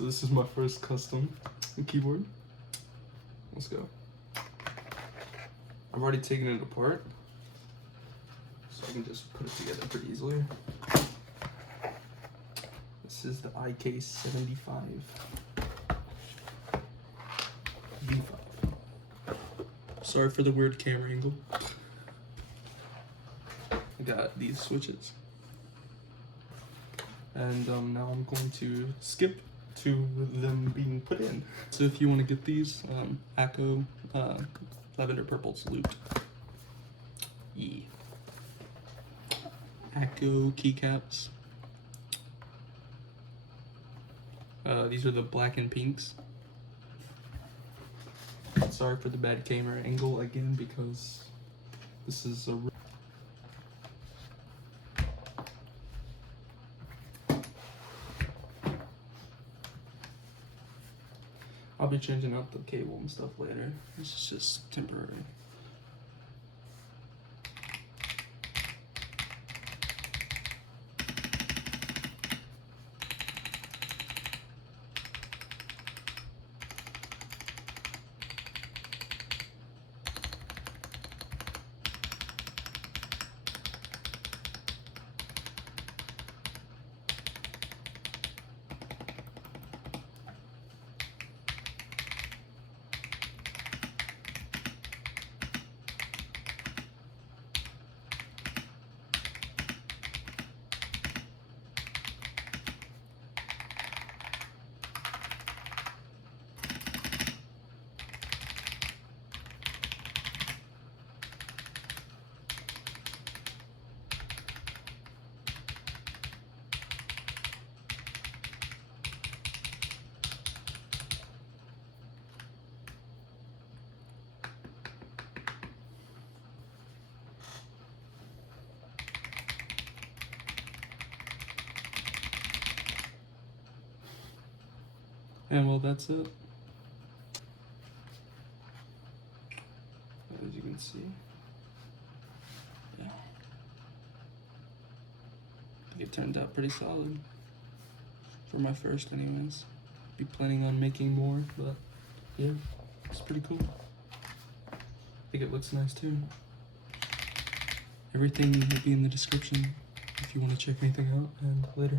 So this is my first custom keyboard. Let's go. I've already taken it apart, so I can just put it together pretty easily. This is the IK75 V5. Sorry for the weird camera angle. I got these switches. And now I'm going to skip to them being put in. So if you want to get these, AKKO Lavender Purple's looped. AKKO Keycaps. These are the black and pinks. Sorry for the bad camera angle again, because this is a I'll be changing out the cable and stuff later. This is just temporary. And well, that's it. As you can see. Yeah. I think it turned out pretty solid. For my first anyways. Be planning on making more, but yeah, it's pretty cool. I think it looks nice too. Everything will be in the description if you want to check anything out, and later.